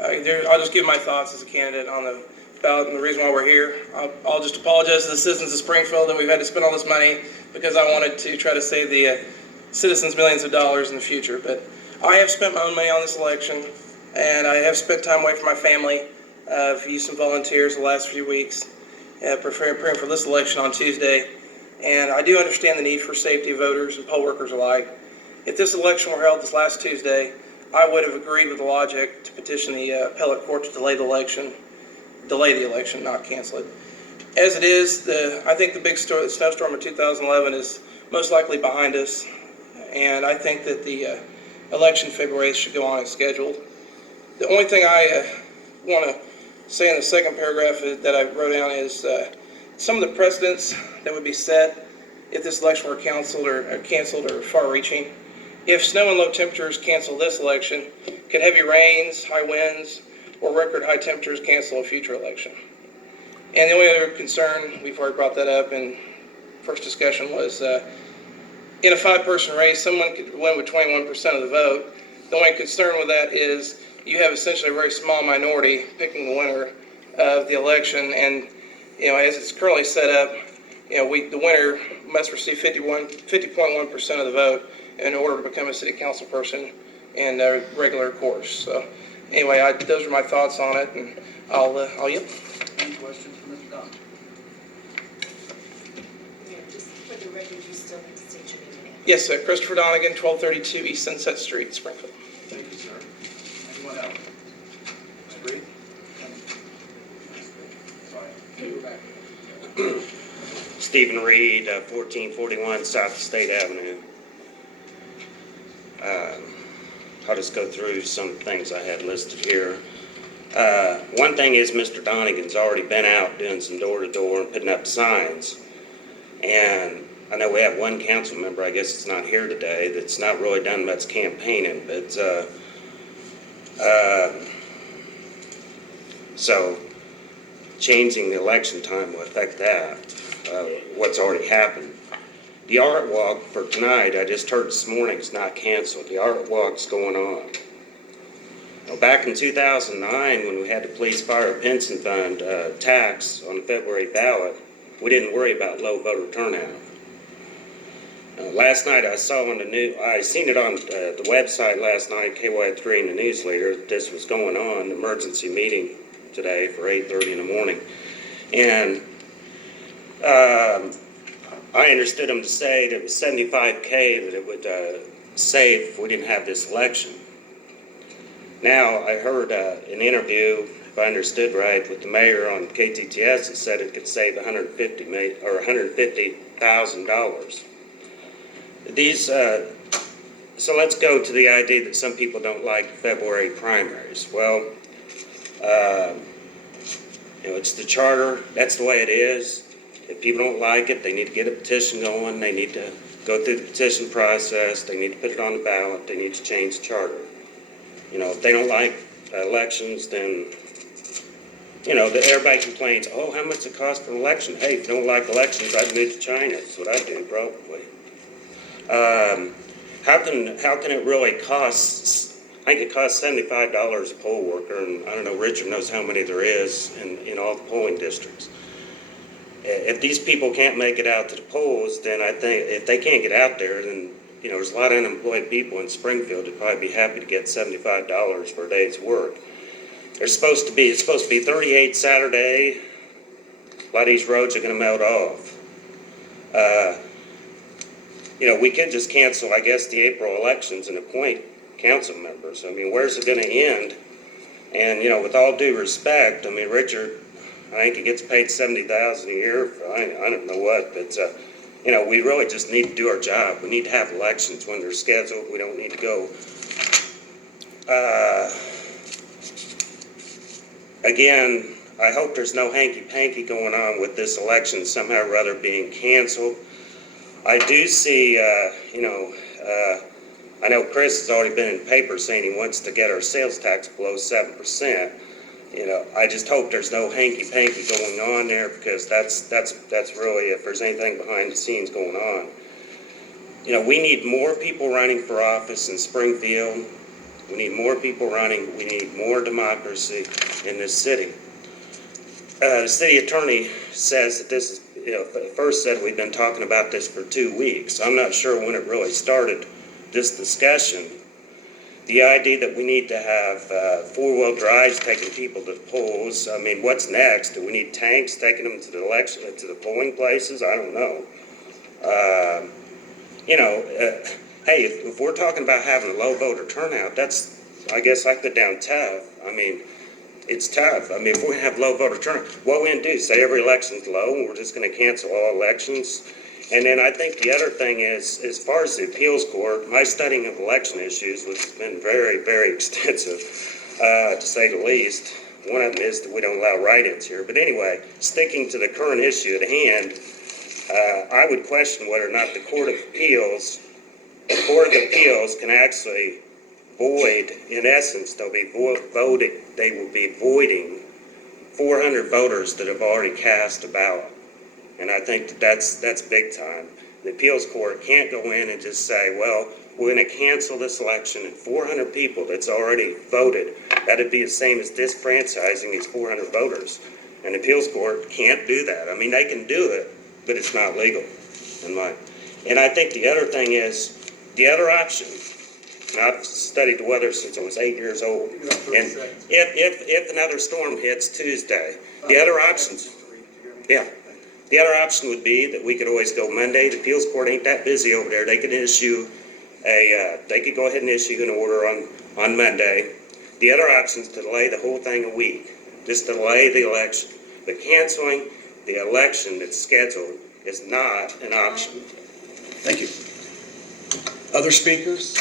I'll just give my thoughts as a candidate on the ballot and the reason why we're here. I'll just apologize to the citizens of Springfield that we've had to spend all this money because I wanted to try to save the citizens millions of dollars in the future. But I have spent my own money on this election, and I have spent time away from my family. I've used some volunteers the last few weeks, preparing for this election on Tuesday. And I do understand the need for safety of voters and poll workers alike. If this election were held this last Tuesday, I would have agreed with the logic to petition the appellate court to delay the election, not cancel it. As it is, I think the snowstorm of 2011 is most likely behind us, and I think that the election in February should go on as scheduled. The only thing I want to say in the second paragraph that I wrote down is some of the precedents that would be set if this election were canceled or far-reaching. If snow and low temperatures cancel this election, could heavy rains, high winds, or record high temperatures cancel a future election? And the only other concern, we've already brought that up in first discussion, was in a 5-person race, someone could win with 21% of the vote. The only concern with that is you have essentially a very small minority picking the winner of the election, and as it's currently set up, the winner must receive 50.1% of the vote in order to become a city council person in a regular course. So anyway, those are my thoughts on it, and I'll yield. Any questions for Mr. Don? Mayor, just for the record, you still need to state your name again. Yes, sir. Christopher Donegan, 1232 East Sunset Street, Springfield. Thank you, sir. Anyone else? Ms. Reed? Sorry. Go back. Stephen Reed, 1441 South State Avenue. I'll just go through some things I had listed here. One thing is Mr. Donegan's already been out doing some door-to-door and putting up signs. And I know we have one council member, I guess it's not here today, that's not really done much campaigning, but so changing the election time will affect that, what's already happened. The art walk for tonight, I just heard this morning, is not canceled. The art walk's going on. Now, back in 2009, when we had the police fire pension fund tax on the February ballot, we didn't worry about low voter turnout. Last night I saw on the news, I seen it on the website last night, KY3 in the newsletter, that this was going on, emergency meeting today for 8:30 in the morning. And I understood him to say that it was $75K that it would save if we didn't have this election. Now, I heard an interview, if I understood right, with the mayor on KTTS that said it could save $150,000. These, so let's go to the idea that some people don't like February primaries. Well, it's the charter. That's the way it is. If people don't like it, they need to get a petition going. They need to go through the petition process. They need to put it on the ballot. They need to change the charter. If they don't like elections, then, everybody complains, oh, how much it costs for an election? Hey, if you don't like elections, I'd move to China. That's what I'd do, probably. How can it really cost? I think it costs $75 a poll worker, and I don't know, Richard knows how many there is in all the polling districts. If these people can't make it out to the polls, then I think if they can't get out there, then there's a lot of unemployed people in Springfield who'd probably be happy to get $75 for a day's work. It's supposed to be 38 Saturday. A lot of these roads are going to melt off. We could just cancel, I guess, the April elections and appoint council members. I mean, where's it going to end? And with all due respect, I mean, Richard, I think he gets paid $70,000 a year. I don't know what, but we really just need to do our job. We need to have elections when they're scheduled. We don't need to go. Again, I hope there's no hanky-panky going on with this election somehow or other being canceled. I do see, I know Chris has already been in the paper saying he wants to get our sales tax below 7%. I just hope there's no hanky-panky going on there, because that's really, if there's anything behind the scenes going on. We need more people running for office in Springfield. We need more people running. We need more democracy in this city. The city attorney says that this is, first said we've been talking about this for 2 weeks. I'm not sure when it really started, this discussion. The idea that we need to have four-wheel drives taking people to the polls. I mean, what's next? Do we need tanks taking them to the election, to the polling places? I don't know. Hey, if we're talking about having a low voter turnout, that's, I guess I put down tough. I mean, it's tough. I mean, if we have low voter turnout, what we gonna do? Say every election's low and we're just gonna cancel all elections? And then I think the other thing is, as far as the appeals court, my studying of election issues has been very, very extensive, to say the least. One of them is that we don't allow write-ins here. But anyway, sticking to the current issue at hand, I would question whether or not the Court of Appeals can actually void, in essence, they will be voiding 400 voters that have already cast a ballot. And I think that's big time. The appeals court can't go in and just say, well, we're going to cancel this election and 400 people that's already voted. That'd be the same as disfranchising these 400 voters. And the appeals court can't do that. I mean, they can do it, but it's not legal in my. And I think the other thing is, the other option, and I've studied the weather since I was 8 years old, and if another storm hits Tuesday, the other options, yeah. The other option would be that we could always go Monday. The appeals court ain't that busy over there. They could issue they could go ahead and issue an order on Monday. The other option is to delay the whole thing a week. Just delay the election. But canceling the election that's scheduled is not an option. Thank you. Other speakers?